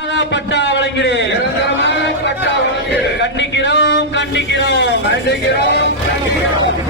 பட்டா வழங்கிடு கண்டிக்கிறோம். கண்டிக்கிறோம்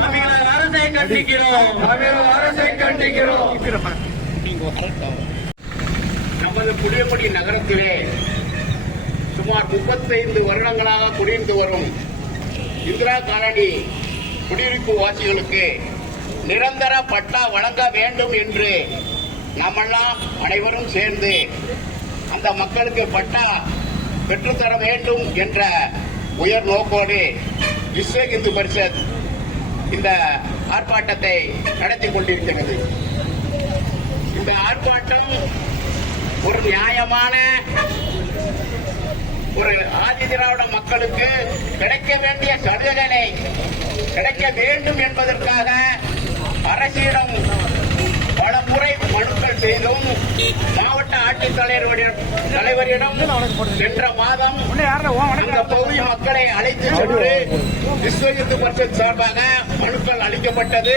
தமிழக அரசை கண்டிக்கிறோம். தமிழக அரசை கண்டிக்கிறோம். நமது புளியப்படி நகரத்திலே சுமார் முப்பத்தைந்து வருடங்களாக குடியிருந்து வரும் இந்திரா காலனி குடியிருப்பு வாசிகளுக்கு நிரந்தர பட்டா வழங்க வேண்டும் என்று நம்மெல்லாம் அனைவரும் சேர்ந்து அந்த மக்களுக்கு பட்டா பெற்றுத்தர வேண்டும் என்ற உயர் நோக்கோடு விஸ்வ இந்து பரிஷத் இந்த ஆர்ப்பாட்டத்தை நடத்தி கொண்டிருக்கிறது. இந்த ஆர்ப்பாட்டம் ஒரு நியாயமான ஒரு ஆதி திராவிட மக்களுக்கு கிடைக்க வேண்டிய சலுகைகளை கிடைக்க வேண்டும் என்பதற்காக அரசிடம் முறை மனுக்கள் செய்தும் மாவட்ட ஆட்சித்தலைவரிடம் தலைவரிடம் சென்ற மாதம் அந்த பகுதி மக்களை அழைத்து சென்று விஸ்வ இந்து பரிஷத் சார்பாக மனுக்கள் அளிக்கப்பட்டது.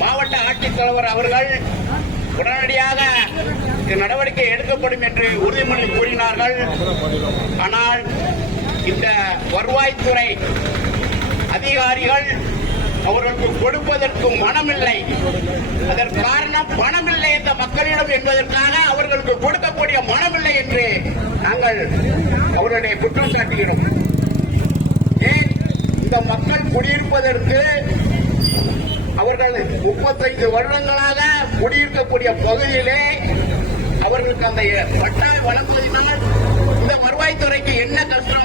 மாவட்ட ஆட்சித்தலைவர் அவர்கள் உடனடியாக இந்த நடவடிக்கை எடுக்கப்படும் என்று உறுதிமொழி கூறினார்கள். ஆனால் இந்த வருவாய்த்துறை அதிகாரிகள் அவர்களுக்கு கொடுப்பதற்கு மனமில்லை அதற்கு காரணம் பணமில்லை இந்த மக்களிடம் என்பதற்காக அவர்களுக்கு கொடுக்கக்கூடிய மனமில்லை என்று நாங்கள் அவருடைய குற்றம் சாட்டுகிறோம் ஏன் இந்த மக்கள் குடியிருப்பதற்கு அவர்கள் முப்பத்தைந்து வருடங்களாக குடியிருக்கக்கூடிய பகுதியிலே அவர்களுக்கு அந்த பட்டா வழங்குவதனால் இந்த வருவாய்த்துறைக்கு என்ன கஷ்டம்?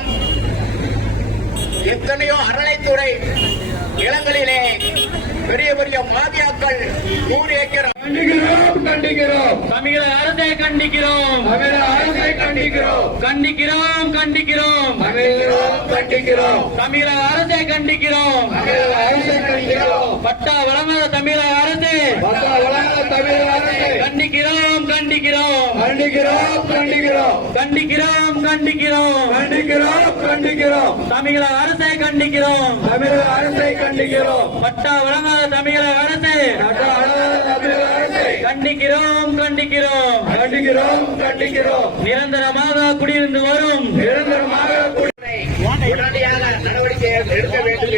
எத்தனையோ அறளைத்துறை நிலங்களிலே பெரிய பெரிய மாபியாக்கள் நூறு ஏக்கர் கண்டிக்கிறோம் கண்டிக்கிறோம். தமிழக அரசை கண்டிக்கிறோம். தமிழக அரசை கண்டிக்கிறோம். கண்டிக்கிறோம் கண்டிக்கிறோம். கண்டிக்கிறோம் தமிழக அரசை கண்டிக்கிறோம். தமிழக அரசை கண்டிக்கிறோம். பட்டா வழங்காத தமிழக கண்டிக்கிறோம் கண்டிக்கிறோம். கண்டிக்கிறோம் கண்டிக்கிறோம். கண்டிக்கிறோம் கண்டிக்கிறோம். கண்டிக்கிறோம் கண்டிக்கிறோம். தமிழக அரசை கண்டிக்கிறோம். தமிழக அரசை கண்டிக்கிறோம். பட்டா வழங்காத தமிழக அரசு. கண்டிக்கிறோம் கண்டிக்கிறோம். கண்டிக்கிறோம் கண்டிக்கிறோம். நிரந்தரமாக குடியிருந்து வரும். நிரந்தரமாக உடனடியாக நடவடிக்கை எடுக்க வேண்டும்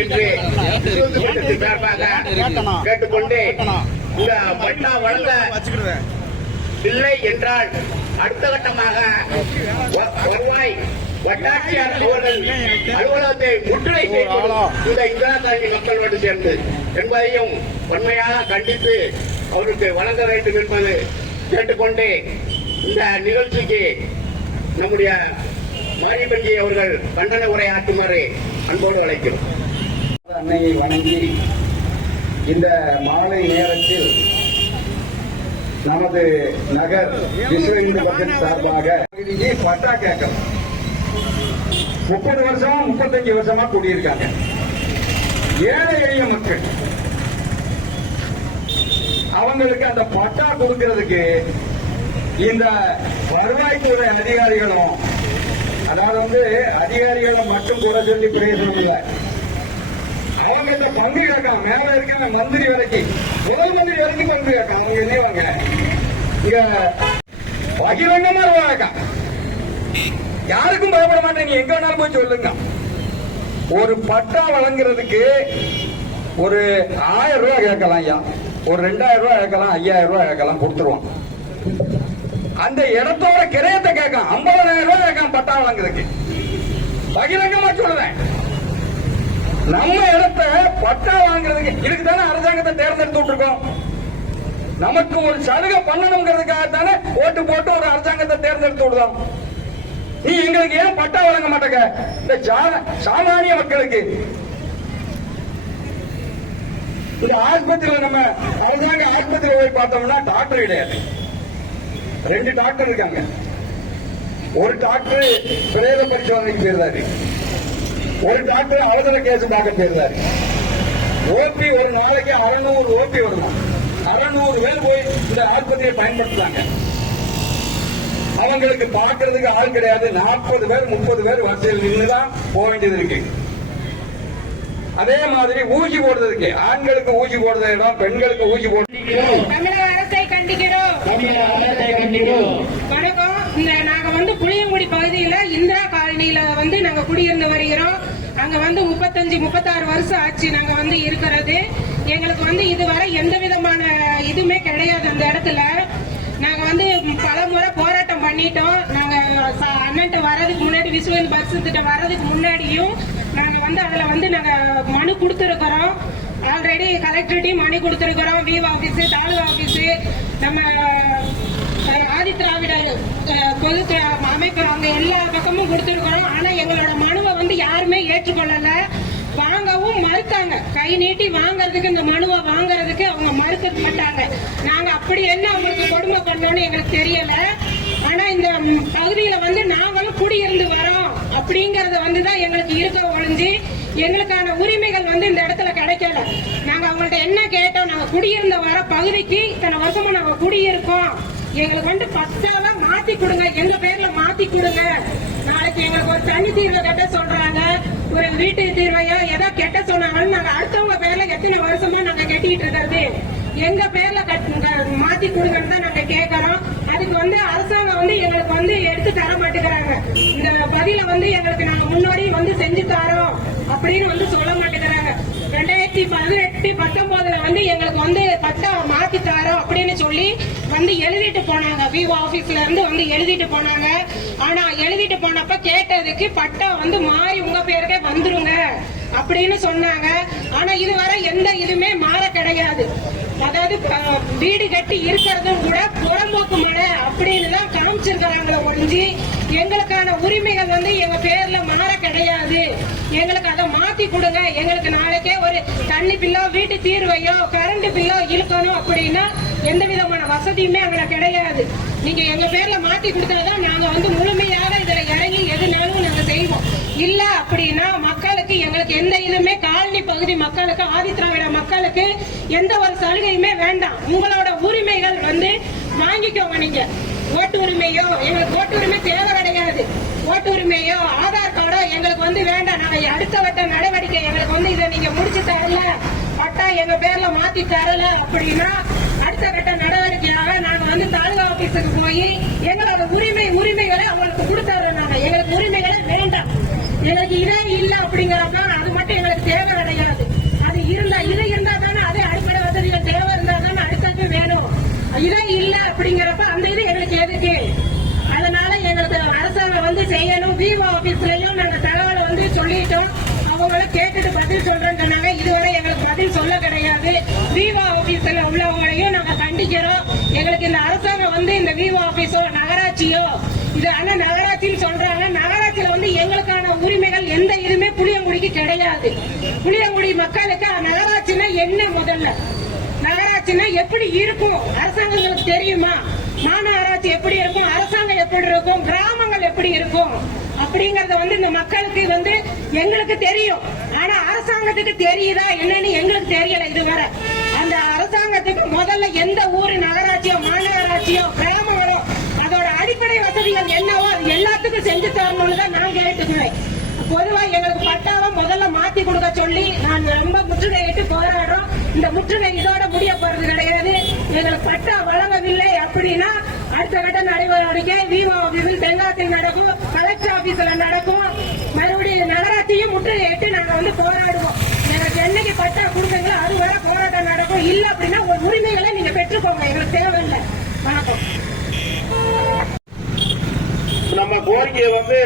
என்று சார்பாக கேட்டுக்கொண்டு இந்த பட்டா வழங்க இல்லை என்றால் அடுத்த கட்டமாக வருவாய் அவர்கள் அலுவலகத்தை முற்றுகை செய்யப்படும் இந்த இந்திரா காந்தி மக்கள் வந்து சேர்ந்து என்பதையும் வன்மையாக கண்டித்து அவருக்கு வழங்க வேண்டும் என்பது கேட்டுக்கொண்டு இந்த நிகழ்ச்சிக்கு நம்முடைய மாரிபஞ்சி அவர்கள் கண்டன உரை ஆற்றுமாறு அன்போடு அழைக்கிறோம். அன்னையை வணங்கி இந்த மாலை நேரத்தில் நமது நகர் விஸ்வ இந்து பட்ஜெட் சார்பாக பட்டா கேட்கலாம். முப்பது வருஷமா முப்பத்தஞ்சு வருஷமா கூடியிருக்காங்க. ஏழை எளிய மக்கள். அவங்களுக்கு அந்த பட்டா கொடுக்கிறதுக்கு இந்த வருவாய்த்துறை அதிகாரிகளும் நான் வந்து அதிகாரிகளை மட்டும் கூட சொல்லி பிரயோஜனம் இல்லை அவங்க இந்த பங்கு கேட்காம மேல இருக்க மந்திரி வரைக்கும். முதல் மந்திரி வரைக்கும் பங்கு கேட்காம அவங்க என்னவாங்க இங்க பகிரங்கமா இருவாங்க யாருக்கும் பயப்பட மாட்டேன் நீ எங்க வேணாலும் போய் சொல்லுங்க. ஒரு பட்டா வழங்குறதுக்கு ஒரு ஆயிரம் ரூபாய் கேட்கலாம் ஐயா. ஒரு ரெண்டாயிரம் ரூபாய் கேட்கலாம் ஐயாயிரம் ரூபாய் கேட்கலாம் கொடுத்துருவான் அந்த இடத்தோட கிரயத்தை கேட்கும் ஐம்பதாயிரம் ரூபாய் கேட்கும் பட்டா வாங்குறதுக்கு. பகிரங்கமா சொல்லுவேன். நம்ம இடத்த பட்டா வாங்குறதுக்கு இதுக்கு தானே அரசாங்கத்தை தேர்ந்தெடுத்து விட்டுருக்கோம். நமக்கு ஒரு சலுகை பண்ணணுங்கிறதுக்காக தானே ஓட்டு போட்டு ஒரு அரசாங்கத்தை தேர்ந்தெடுத்து விடுதோம். நீ எங்களுக்கு ஏன் பட்டா வழங்க மாட்டேங்க? இந்த சா- சாமானிய மக்களுக்கு. இந்த ஆஸ்பத்திரியில நம்ம அரசாங்க ஆஸ்பத்திரியில போய் பார்த்தோம்னா டாக்டர் கிடையாது. ரெண்டு டாக்டர் இருக்காங்க. ஒரு டாக்டர் பிரேத பரிசோதனைக்கு போயிருந்தாரு. ஒரு டாக்டர் அவசர கேஸ் பார்க்க போயிருந்தாரு. ஓபி ஒரு நாளைக்கு அறுநூறு ஓபி வருமா? அறுநூறு பேர் போய் இந்த ஆஸ்பத்திரியை பயன்படுத்துறாங்க. அவங்களுக்கு பார்க்கறதுக்கு ஆள் கிடையாது. நாற்பது பேர் முப்பது பேர் வரிசையில் நின்றுதான் போக வேண்டியது இருக்கு. அதே மாதிரி ஊசி போடுறதுக்கு ஆண்களுக்கு ஊசி போடுற இடம் பெண்களுக்கு ஊசி போடுறது கண்டிக்கிறோம். வணக்கம். இந்த நாங்க வந்து வந்து நாங்க குடியிருந்து வருகிறோம். அங்க வந்து முப்பத்தஞ்சு முப்பத்தாறு வருஷம் ஆச்சு நாங்க வந்து இருக்கிறது. எங்களுக்கு வந்து இதுவரை எந்த விதமான இதுவுமே கிடையாது அந்த இடத்துல. நாங்க வந்து பல முறை போராட்டம் பண்ணிட்டோம். நாங்க அண்ணன்ட்ட வர்றதுக்கு முன்னாடி விஸ்வன் பஸ் திட்ட வர்றதுக்கு முன்னாடியும் நாங்க வந்து அதுல வந்து நாங்க மனு கொடுத்துருக்கிறோம். ஆல்ரெடி கலெக்டர்ட்டையும் மணி கொடுத்துருக்குறோம். விவோ ஆஃபீஸு தாலுகா ஆஃபீஸு நம்ம ஆதி திராவிடர் பொது த- அமைப்பு எல்லா பக்கமும் கொடுத்துருக்குறோம். ஆனால் எங்களோட மனுவை வந்து யாருமே ஏற்றுக்கொள்ளலை. வாங்கவும் மறுத்தாங்க. கை நீட்டி வாங்குறதுக்கு இந்த மனுவை வாங்குறதுக்கு அவங்க மறுக்க மாட்டாங்க நாங்க அப்படி என்ன அவங்களுக்கு கொடுமை பண்ணோம்னு எங்களுக்கு தெரியல. ஆனா இந்த பகுதியில வந்து நாங்களும் குடியிருந்து வரோம். அப்படிங்கறது வந்து தான் எங்களுக்கு இருக்க ஒழிஞ்சு எங்களுக்கான உரிமைகள் வந்து இந்த இடத்துல கிடைக்கல. நாங்க அவங்கள்ட்ட என்ன கேட்டோம் நாங்க குடியிருந்த வர பகுதிக்கு இத்தனை வருஷமா நாங்க குடியிருக்கோம். எங்களுக்கு வந்து பத்தாவா மாத்தி கொடுங்க எங்க பேர்ல மாத்தி கொடுங்க. நாளைக்கு எங்களுக்கு ஒரு தனி தீர்வை கட்ட சொல்றாங்க. ஒரு வீட்டு தீர்வையோ ஏதோ கெட்ட சொன்னாங்கன்னு நாங்க அடுத்தவங்க பேர்ல எத்தனை வருஷமா நாங்க கட்டிட்டு இருக்கிறது? எங்க பேர்ல கட்டுங்க மாத்தி கொடுங்கன்னு தான் நாங்க கேட்கறோம் அதுக்கு வந்து அரசாங்கம் வந்து எங்களுக்கு வந்து எடுத்து தர மாட்டேங்கிறாங்க. இந்த பதில வந்து எங்களுக்கு நாங்க முன்னாடி வந்து செஞ்சு தரோம் அப்படின்னு வந்து சொல்ல மாட்டேங்கிறாங்க. ரெண்டாயிரத்தி பதினெட்டு பத்தொன்பதுல வந்து எங்களுக்கு வந்து பட்டா மாத்தி தரோம் அப்படின்னு சொல்லி வந்து எழுதிட்டு போனாங்க. விவோ ஆபீஸ்ல இருந்து வந்து எழுதிட்டு போனாங்க. ஆனா எழுதிட்டு போனப்ப கேட்டதுக்கு பட்டா வந்து மாறி உங்க பேருக்கே வந்துருங்க அப்படின்னு சொன்னாங்க. ஆனா இதுவரை எந்த இதுமே மாற கிடையாது. அதாவது வீடு கட்டி இருக்கிறதும் கூட புறம்போக்கு மனை அப்படின்னு தான் காமிச்சிருக்கிறாங்களே ஒழிஞ்சு எங்களுக்கான உரிமைகள் வந்து எங்க பேர்ல மாற கிடையாது. எங்களுக்கு அதை மாத்தி கொடுங்க. எங்களுக்கு நாளைக்கே ஒரு தண்ணி பில்லோ வீட்டு தீர்வையோ கரண்ட் பில்லோ இழுக்கணும் அப்படின்னா எந்த விதமான வசதியுமே அங்க கிடையாது. நீங்க எங்க பேர்ல மாத்தி கொடுத்தாதான் நாங்க வந்து முழுமையாக இதுல இறங்கி எதுனாலும் நாங்க செய்வோம். இல்ல அப்படின்னா மக்களுக்கு எங்களுக்கு எந்த இதுவுமே காலனி பகுதி மக்களுக்கு ஆதித்திராவிட மக்களுக்கு எந்த ஒரு சலுகையுமே வேண்டாம். உங்களோட உரிமைகள் வந்து வாங்கிக்கோங்க நீங்க. ஓட்டு உரிமையோ எங்களுக்கு ஓட்டு உரிமை தேவை கிடையாது ஓட்டு உரிமையோ ஆதார் கார்டோ எங்களுக்கு வந்து வேண்டாம். நாங்க அடுத்த வட்ட நடவடிக்கை எங்களுக்கு வந்து இதை நீங்க முடிச்சு தரல. பட்டா எங்க பேர்ல மாத்தி தரல அப்படின்னா அடுத்த கட்ட நடவடிக்கையாக நாங்க வந்து தாலுகா ஆபீஸுக்கு போய் எங்களோட உரிமை உரிமைகளை அவங்களுக்கு கொடுத்துறோம் நாங்க. எங்களுக்கு உரிமைகளே வேண்டாம். எங்களுக்கு இதே இல்ல அப்படிங்கிறப்ப அது மட்டும் எங்களுக்கு தேவை கிடையாது அது இருந்தா இது இருந்தா தானே அதே அடிப்படை வசதிகள் தேவை இருந்தா தானே அடுத்தது வேணும் இதே இல்ல அப்படிங்கிறப்ப அந்த இது எங்களுக்கு எதுக்கு அதனால எங்களுக்கு அரசாங்கம் வந்து செய்யணும் விவோ ஆபீஸ்லயும் நாங்க தகவலை வந்து சொல்லிட்டோம் அவங்களும் கேட்டுட்டு பதில் சொல்றேன்னு சொன்னாங்க. இதுவரை எங்களுக்கு பதில் சொல்ல கிடையாது. விவோ ஆபீஸ்ல உள்ளவங்களையும் நாங்க கண்டிக்கிறோம். எங்களுக்கு இந்த அரசாங்கம் வந்து இந்த விவோ ஆபீஸோ நகராட்சியோ இது ஆனா நகராட்சின்னு சொல்றாங்க. நகராட்சியில வந்து எங்களுக்கான உரிமைகள் எந்த இதுவுமே புளியங்குடிக்கு கிடையாது. புளியங்குடி மக்களுக்கு நகராட்சினா என்ன முதல்ல? நகராட்சினா எப்படி இருக்கும்? அரசாங்கங்களுக்கு தெரியுமா? மாநகராட்சி எப்படி இருக்கும்? அரசாங்கம் எப்படி இருக்கும்? கிராமங்கள் எப்படி இருக்கும்? அப்படிங்கறத வந்து இந்த மக்களுக்கு வந்து எங்களுக்கு தெரியும். ஆனா அரசாங்கத்துக்கு தெரியுதா என்னன்னு எங்களுக்கு தெரியல இதுவரை. அந்த அரசாங்கத்துக்கு முதல்ல எந்த ஊர் நகராட்சியோ மாநகராட்சியோ கிராமங்களோ அதோட அடிப்படை வசதிகள் என்னவோ அது எல்லாத்துக்கும் செஞ்சு தரணும்னு தான் நான் கேட்டுக்குவேன் பொதுவா எங்களுக்கு பட்டாவை முதல்ல மாத்தி கொடுக்க சொல்லி நான் ரொம்ப முற்றுகையிட்டு போராடுறோம். இந்த முற்றுகை இதோட முடிய போறது கிடையாது. எங்களுக்கு பட்டா வள அப்படின்னா அடுத்த கட்ட நடவடிக்கை விவோ ஆபீஸில் தென்காசியில் நடக்கும் கலெக்டர் ஆபீஸ்ல நடக்கும். மறுபடியும் நகராட்சியும் முற்றுகையிட்டு நாங்க வந்து போராடுவோம். எனக்கு என்னைக்கு பட்டா கொடுக்குங்களோ அது வர போராட்டம் நடக்கும். இல்ல அப்படின்னா உங்க உரிமைகளை நீங்க பெற்றுக்கோங்க. எங்களுக்கு தேவையில்லை. வணக்கம். நம்ம கோரிக்கையை வந்து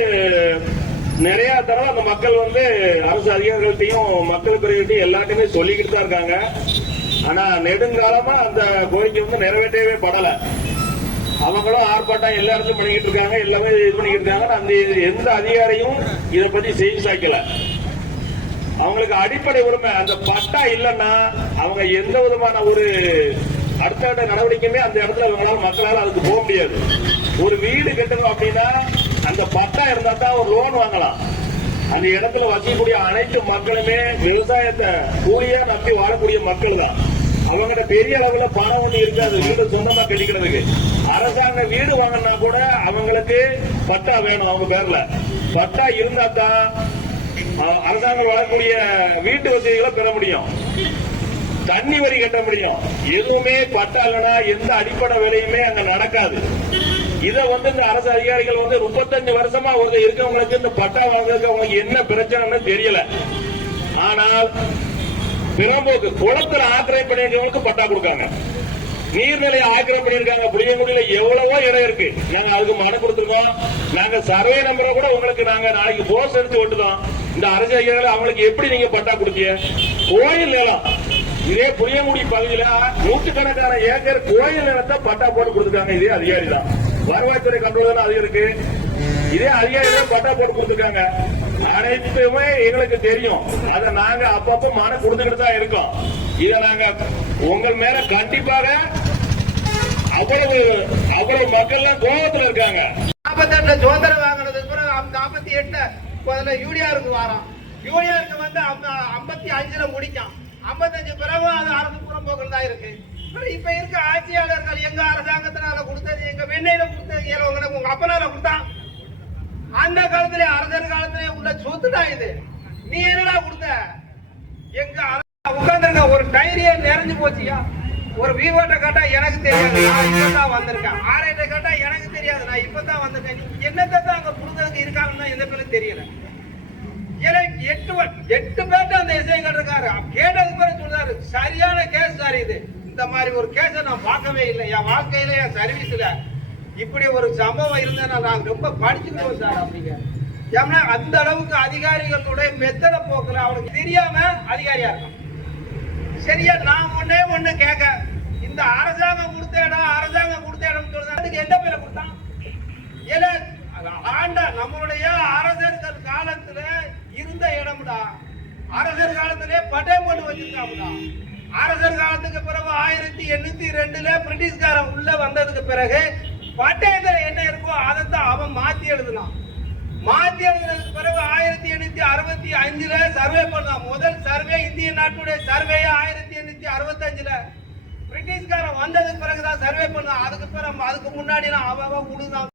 நிறைய தடவை அந்த மக்கள் வந்து அரசு அதிகாரிகள்ட்டையும் மக்கள் பிரிவுகிட்டையும் எல்லாத்தையுமே சொல்லிக்கிட்டு தான் இருக்காங்க. ஆனா நெடுங்காலமா அந்த கோரிக்கை வந்து நிறைவேற்றவே படல. அவங்களும் ஆர்ப்பாட்டம் எல்லா இடத்துலயும் பண்ணிக்கிட்டு இருக்காங்க எல்லாமே இது பண்ணிக்கிட்டு இருக்காங்க. அந்த எந்த அதிகாரியும் இதை பத்தி செய்தி சாய்க்கல அவங்களுக்கு அடிப்படை உரிமை அந்த பட்டா இல்லைன்னா அவங்க எந்த விதமான ஒரு அடுத்த கட்ட நடவடிக்கையுமே அந்த இடத்துல அவங்களால மக்களால் அதுக்கு போக முடியாது. ஒரு வீடு கட்டணும் அப்படின்னா அந்த பட்டா இருந்தா தான் ஒரு லோன் வாங்கலாம். அந்த இடத்துல வசிக்கக்கூடிய அனைத்து மக்களுமே விவசாயத்தை கூலியா நம்பி வாழக்கூடிய மக்கள் தான். அவங்ககிட்ட பெரிய அளவுல பணம் வந்து இருக்காது வீடு சொந்தமா கட்டிக்கிறதுக்கு. அரசாங்க வீடு வாங்கினா கூட அவங்களுக்கு பட்டா வேணும் அவங்க பேர்ல. பட்டா இருந்தா தான் அரசாங்கம் வழங்கக்கூடிய வீட்டு வசதிகளை பெற முடியும். தண்ணி வரி கட்ட முடியும். எதுவுமே பட்டா இல்லைன்னா எந்த அடிப்படை வேலையுமே அங்க நடக்காது. இதை வந்து இந்த அரசு அதிகாரிகள் வந்து முப்பத்தஞ்சு வருஷமா அவங்க இருக்கவங்களுக்கு இந்த பட்டா வாங்குறதுக்கு அவங்களுக்கு என்ன பிரச்சனைன்னு தெரியல. ஆனால் பிறம்போக்கு குளத்துல ஆக்கிரமிப்பு பண்ணிருக்கவங்களுக்கு பட்டா கொடுக்காங்க. நீர்நிலை ஆக்கிரமிப்பு பண்ணிருக்காங்க புளியங்குடியில எவ்வளவோ இடம் இருக்கு. நாங்க அதுக்கு மனு கொடுத்துருக்கோம். நாங்க சர்வே நம்பரை கூட உங்களுக்கு நாங்க நாளைக்கு போஸ்ட் எடுத்து ஓட்டுதோம் இந்த அரசியல் அவங்களுக்கு எப்படி நீங்க பட்டா கொடுத்தீங்க? கோயில் நிலம். இதே புளியங்குடி பகுதியில நூற்றுக்கணக்கான ஏக்கர் கோயில் நிலத்தை பட்டா போட்டு கொடுத்துருக்காங்க. இதே அதிகாரி தான். வருவாய்த்துறை கம்பெனி அது இருக்கு. இதே அதிகாரிகளே பட்டா போட்டு கொடுத்துருக்காங்க. அனைத்துமே எங்களுக்கு தெரியும். அதை நாங்க அப்பப்ப மன கொடுத்துக்கிட்டு தான் இருக்கோம். இதை நாங்க உங்கள் மேல கண்டிப்பாக அவ்வளவு அவ்வளவு மக்கள் எல்லாம் கோபத்துல இருக்காங்க. நாற்பத்தெட்டுல சுதந்திரம் வாங்கினதுக்கு பிறகு நாற்பத்தி எட்டுல முதல்ல யூனியாருக்கு வாரம் யூனியாருக்கு வந்து ஐம்பத்தி அஞ்சுல முடிக்கும் ஐம்பத்தஞ்சு பிறகு அது அரசு புறம்போக்கில் தான் இருக்கு. அப்புறம் இப்ப இருக்க ஆட்சியாளர்கள் எங்க அரசாங்கத்தினால கொடுத்தது எங்க வெண்ணையில கொடுத்தது ஏன் உங்க அப்பனால கொடுத்தான். அந்த காலத்துல அரசர் காலத்துல உள்ள சொத்துடா இது. நீ என்னடா கொடுத்த? எங்க உட்காந்துருங்க ஒரு டைரியே நிறைஞ்சு போச்சியா? ஒரு விவோட்ட கேட்டா எனக்கு தெரியாது. நான் இப்பதான் வந்திருக்கேன். ஆர்ஐட்ட கேட்டா எனக்கு தெரியாது. நான் இப்பதான் வந்திருக்கேன். நீ என்னத்தை தான் அங்க புரிஞ்சதுக்கு இருக்காங்கன்னு எந்த பேரும் தெரியல. எனக்கு எட்டு எட்டு பேர்ட்ட அந்த இசையம் கேட்டிருக்காரு. கேட்டதுக்கு பிறகு சொல்றாரு சரியான கேஸ் சார் இது. இந்த மாதிரி ஒரு கேஸை நான் பார்க்கவே இல்லை. என் வாழ்க்கையில என் சர்வீஸ்ல இப்படி ஒரு சம்பவம் இருந்தேன்னா நான் ரொம்ப படிச்சுக்குவோம் சார் அப்படிங்க. ஏன்னா அந்த அளவுக்கு அதிகாரிகளுடைய மெத்தட போக்கில் அவனுக்கு தெரியாம அதிகாரியா இருக்கான். சரியா நான் ஒன்னே ஒண்ணு கேட்க இந்த அரசாங்கம் கொடுத்த இடம் அரசாங்கம் கொடுத்த இடம் சொல்றதுக்கு அதுக்கு எந்த பேர கொடுத்தான்? ஏல ஆண்ட நம்மளுடைய அரசர்கள் காலத்துல இருந்த இடம்டா. அரசர் காலத்திலே பட்டை போட்டு வச்சிருக்காங்கடா. அரசர் காலத்துக்கு பிறகு ஆயிரத்தி எண்ணூத்தி ரெண்டுல பிரிட்டிஷ்காரன் உள்ள வந்ததுக்கு பிறகு பட்டயத்தில் என்ன இருக்கோ அதை தான் அவன் மாற்றி எழுதினான். மாற்றி எழுதினதுக்கு பிறகு ஆயிரத்தி எண்ணூத்தி அறுபத்தி அஞ்சுல சர்வே பண்ணான். முதல் சர்வே இந்திய நாட்டுடைய சர்வே ஆயிரத்தி எண்ணூத்தி அறுபத்தஞ்சில். பிரிட்டிஷ்காரன் வந்ததுக்கு பிறகுதான் சர்வே பண்ணான். அதுக்கு பிறகு அதுக்கு முன்னாடி நான் அவன் கொடுத்தான்